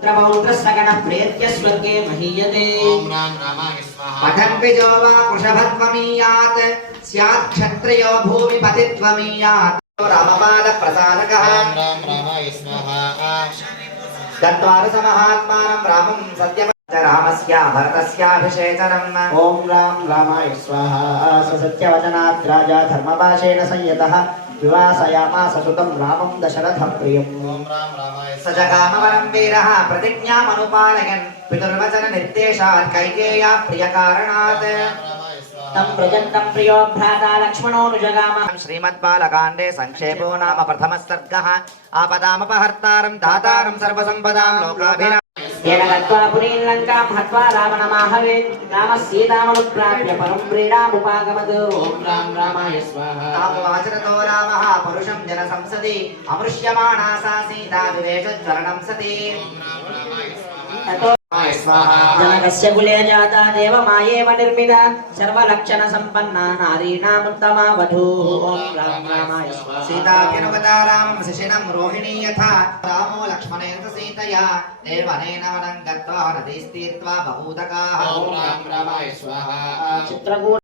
प्रभौत्रसगण प्रेत्य स्वर्गे महीयते। पठन्विजो वा वृषभत्वमीयात् क्षत्रियो भूमिपतित्वमीयात्। रामपालप्रसादकः चत्वारसमहात्मानं रामं सत्यम्। रामस्य भरतस्याभिषेचनम् राम रामाय स्वाहा। ससत्यवचनात् संयतः। विवासयामास सुतं रामं राम रामाय वीरः प्रतिज्ञामनुपालयन्। प्रियकारणात्। तं प्रजन्तं प्रियो भ्राता श्रीमद्बालकाण्डे नाम प्रथमः सर्गः आपदामपहर्तारं दातारं सर्वसम्पदां लोकाभिराम తేన అమృష్యమాణా సా సీతా వివేషజ్వరణం సతి जनकस्य कुले जाता देव मायेव निर्मिता सर्वलक्षणसम्पन्ना नारीणामुत्तमा वधूः ॐ राम रामाय सीताभ्यनुगता रामं शिशिरं रोहिणी यथा रामो लक्ष्मणेन सीतया देवनेन वनं गत्वा हृदिस्तीर्त्वा बहूतकाः ॐ राम रामाय स्वाहा चित्रकूट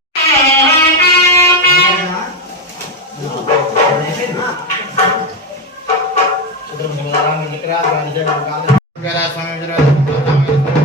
चित्रकूट राम निकरा గంగాధర స్వామి